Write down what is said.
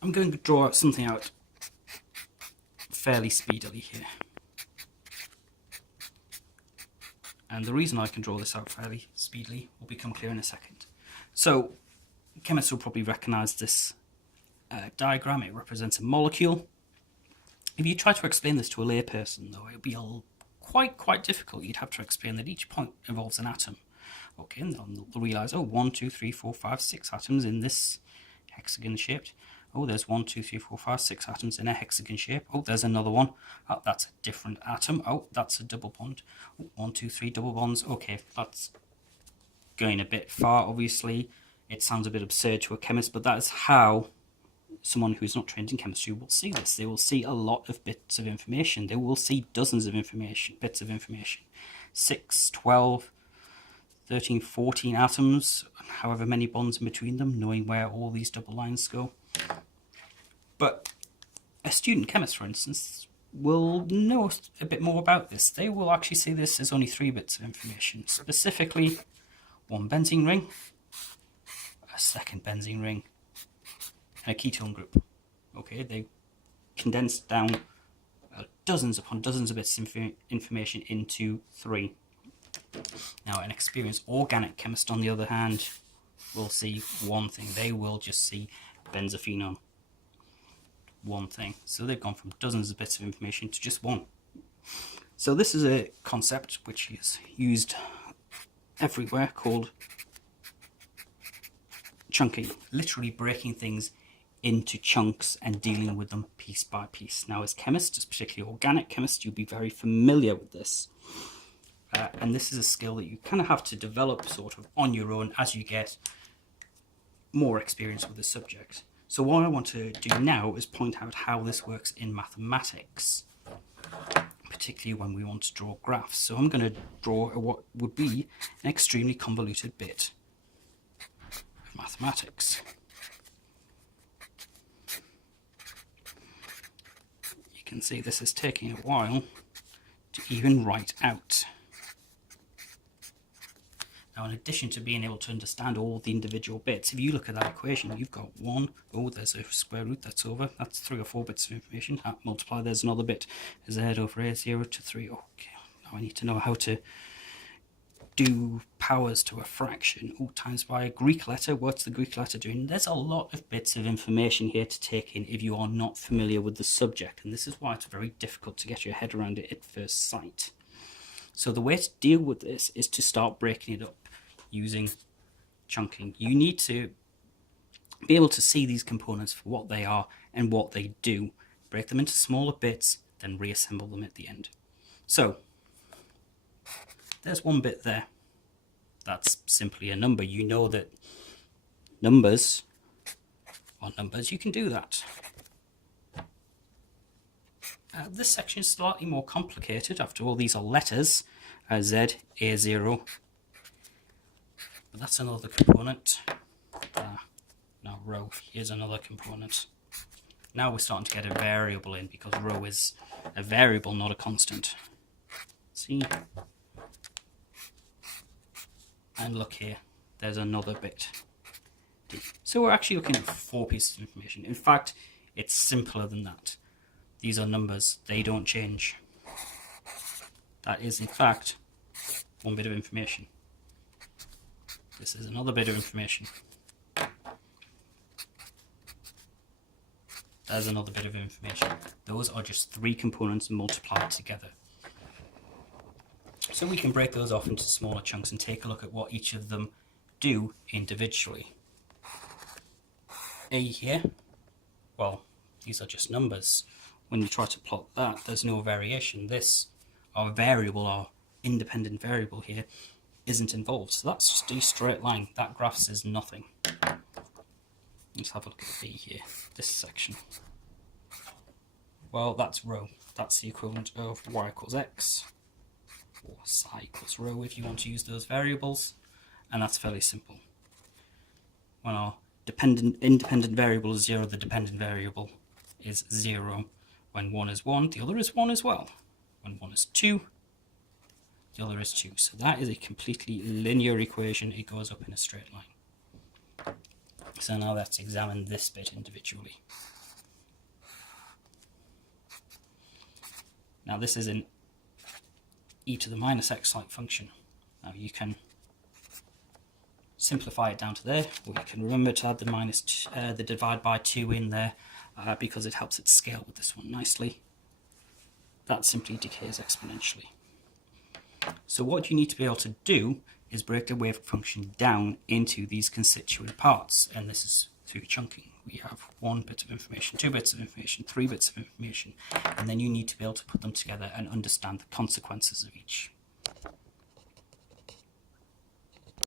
I'm going to draw something out fairly speedily here. And the reason I can draw this out fairly speedily will become clear in a second. So, chemists will probably recognise this diagram. It represents a molecule. If you try to explain this to a layperson, though, it would be quite difficult. You'd have to explain that each point involves an atom. Okay, and they'll realise, oh, 1, 2, 3, 4, 5, 6 atoms in this hexagon shaped. Oh, there's 1, 2, 3, 4, 5, 6 atoms in a hexagon shape. Oh, there's another one. Oh, that's a different atom. Oh, that's a double bond. Oh, 1, 2, 3 double bonds. Okay, that's going a bit far, obviously. It sounds a bit absurd to a chemist, but that is how someone who's not trained in chemistry will see this. They will see a lot of bits of information. They will see dozens of bits of information. 6, 12, 13, 14 atoms, however many bonds in between them, knowing where all these double lines go. But a student chemist, for instance, will know a bit more about this. They will actually see this as only 3 bits of information, specifically one benzene ring, a second benzene ring, and a ketone group. Okay, they condensed down dozens upon dozens of bits of information into 3. Now, an experienced organic chemist, on the other hand, will see one thing. They will just see benzophenone. One thing. So they've gone from dozens of bits of information to just one. So this is a concept which is used everywhere called chunking, literally breaking things into chunks and dealing with them piece by piece. Now, as chemists, particularly organic chemists, you'll be very familiar with this. And this is a skill that you kind of have to develop sort of on your own as you get more experience with the subject. So what I want to do now is point out how this works in mathematics, particularly when we want to draw graphs. So I'm going to draw what would be an extremely convoluted bit of mathematics. You can see this is taking a while to even write out. Now, in addition to being able to understand all the individual bits, if you look at that equation, you've got 1, oh, there's a square root, that's over, that's 3 or 4 bits of information, multiply, there's another bit, z over a, 0 to 3, okay, now I need to know how to do powers to a fraction, oh, times by a Greek letter, what's the Greek letter doing? There's a lot of bits of information here to take in if you are not familiar with the subject, and this is why it's very difficult to get your head around it at first sight. So the way to deal with this is to start breaking it up using chunking. You need to be able to see these components for what they are and what they do. Break them into smaller bits, then reassemble them at the end. So, there's one bit there. That's simply a number. You know that numbers are numbers. You can do that. This section is slightly more complicated. After all, these are letters. Z, A0. But that's another component. Now rho, here's another component. Now we're starting to get a variable in because rho is a variable, not a constant. See? And look here, there's another bit. D. So we're actually looking at 4 pieces of information. In fact, it's simpler than that. These are numbers, they don't change. That is, in fact, 1 bit of information. This is another bit of information. There's another bit of information. Those are just 3 components multiplied together. So we can break those off into smaller chunks and take a look at what each of them do individually. A here, well, these are just numbers. When you try to plot that, there's no variation. This, our variable, our independent variable here, isn't involved. So that's just a straight line. That graph says nothing. Let's have a look at B here, this section. Well, that's rho. That's the equivalent of y equals x, or psi equals rho if you want to use those variables. And that's fairly simple. When our independent variable is 0, the dependent variable is 0. When one is 1, the other is 1 as well. When one is 2, the other is 2. So that is a completely linear equation. It goes up in a straight line. So now let's examine this bit individually. Now this is an e to the minus x-like function. Now you can simplify it down to there, or you can remember to add the divide by 2 in there because it helps it scale with this one nicely. That simply decays exponentially. So what you need to be able to do is break the wave function down into these constituent parts, and this is through chunking. We have 1 bit of information, 2 bits of information, 3 bits of information, and then you need to be able to put them together and understand the consequences of each.